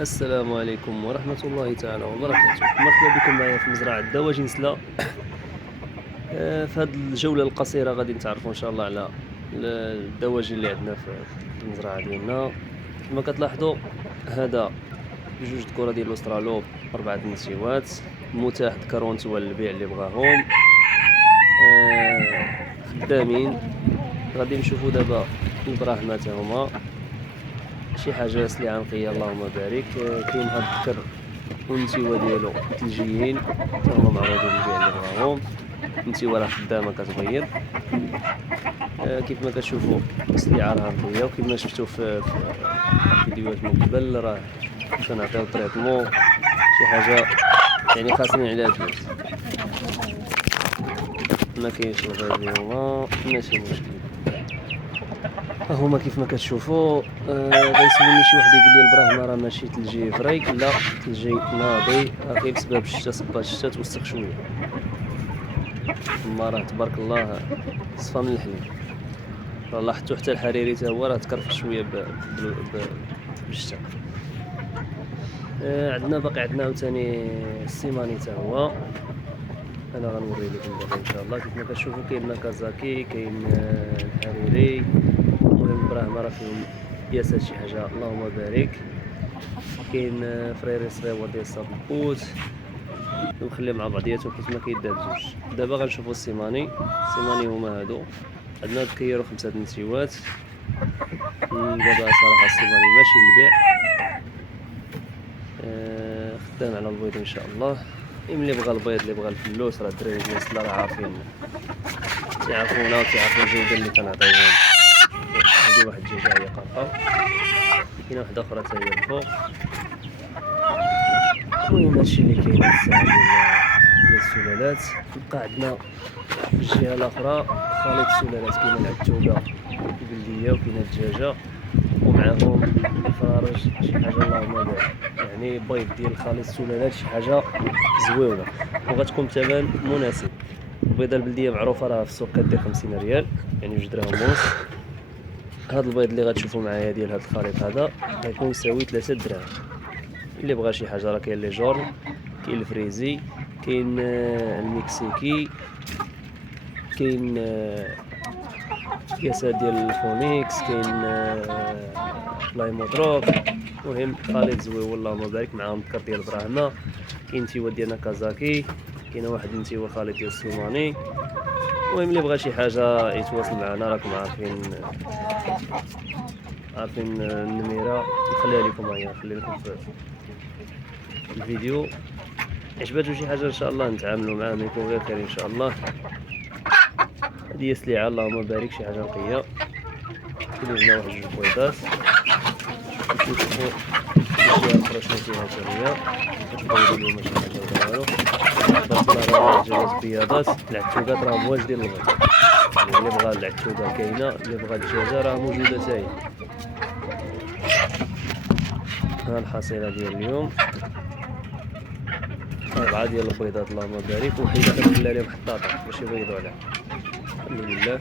السلام عليكم ورحمة الله تعالى وبركاته. مرحبا بكم معايا في مزرعة دواجن سلا. في هذه الجولة القصيرة غادي نتعرفوا إن شاء الله على الدواجن اللي عندنا في المزرعة ديالنا. كما كتلاحظوا هذا بجوج ذكورة ديال الأسترالوب، 4 نسيوات متاح ذكر وانثى للبيع اللي بغاهم. خدامين. غادي نشوفوا دابا البراهمة تا هما شي حاجة سليعة نقية اللهم بارك. كاين هاد الذكر والنتيوة ديالو ثلجيين تا هما معروضين للبيع اللي بغاهم. النتيوة راه خدامة كتبيض. كيف ما كتشوفوا السليعة راه نقية، وكما شفتوا في الفيديوهات من قبل راه كنعطيو طريطمون شي حاجة يعني خاسرين عليها الفلوس. ما كاينش الغير اليوم، ماشي مشكل. هما كيف ما كتشوفوا. غيسولني شي واحد يقول لي البراهمه راه ماشي ثلجي فريك، لا ثلجي ناضي، غير بسبب الشتا صبات الشتا توسخ شويه. ما راه تبارك الله صفى من الحليب. راه لاحظتوا حتى الحريري تا هو راه تكرفس شويه بالشتا. عندنا باقي عندنا عاوتاني السيماني تا هو، انا غنوري لكم دابا ان شاء الله. كيف ما كتشوفوا كاين ناكازاكي، كاين الحريري. المهم البراهمه راه فيهم ياسات شي حاجه اللهم بارك. كاين فريري صغيور ديال الصابوت، ونخليهم مع بعضياتهم حيت ما كيدار بزوج. دابا غنشوفوا السيماني هما هادو. عندنا كيرو 5 نسيوات. دابا صراحه السيماني ماشي للبيع، خدام على البيض ان شاء الله. اللي بغى البيض اللي بغى الفلوس راه الدراري ديال السلا راه عارفين، تيعرفونا وتيعرفوا الجوده اللي كنعطيوهم. هادي واحد الدجاجه هي قارفه، كاينه واحده اخرى حتى هي الفوق. المهم هادشي اللي كاين هاد الساعه ديال السلالات. بقى عندنا في الجهه الاخرى خليط السلالات، كاينه العتوبه البلديه وكاينه الدجاجه ومعاهم الفرارج. شي حاجه اللهم بارك، يعني بيض ديال خليط السلالات شي حاجه زويونه وغتكون بثمن مناسب. البيضه البلديه معروفه راه في السوق كدير 50 ريال، يعني 2 درهم ونص. هاد البيض اللي غتشوفوا معايا ديال هاد الخليط هذا غيكون يساوي 3 دراهم. اللي بغى شي حاجه راه كاين لي جورن، كاين الفريزي، كاين المكسيكي، كاين كياسات ديال الفونيكس، كاين لايمودروك. المهم خليط زويون اللهم بارك. معاهم الذكر ديال البراهمه، كاين نتيوه ديال ناكازاكي، كاينه واحد النتيوه خليط ديال السوماني. المهم اللي بغى شي حاجه يتواصل معنا، راكم عارفين النميره. نخليها لكم هي، نخلي لكم في الفيديو. عجباتو شي حاجه ان شاء الله نتعاملوا معاهم يكون غير خير ان شاء الله. هذه هي سليعه اللهم بارك، شي حاجه نقيه. كلنا واحد 2 بيضات. نشوفوا الجهه الاخرى شنو فيها حتى هي، كتبيضوا اليوم شي حاجه ولا والو. بارك الله راه جوز بياضات. العتوقات راه واجدين البيض، يعني اللي بغى العتوقه كاينه، اللي بغى الدجاجه راه موجوده حتى هي. ها الحصيله ديال اليوم، 4 ديال البيضات اللهم بارك، وحيده كنخلي عليهم حطاطا باش يبيضوا عليها. الحمد لله.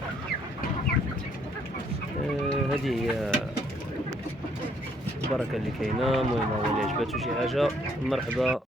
هذه هي البركه اللي كاينه. المهم هو اللي عجباتو شي حاجه مرحبا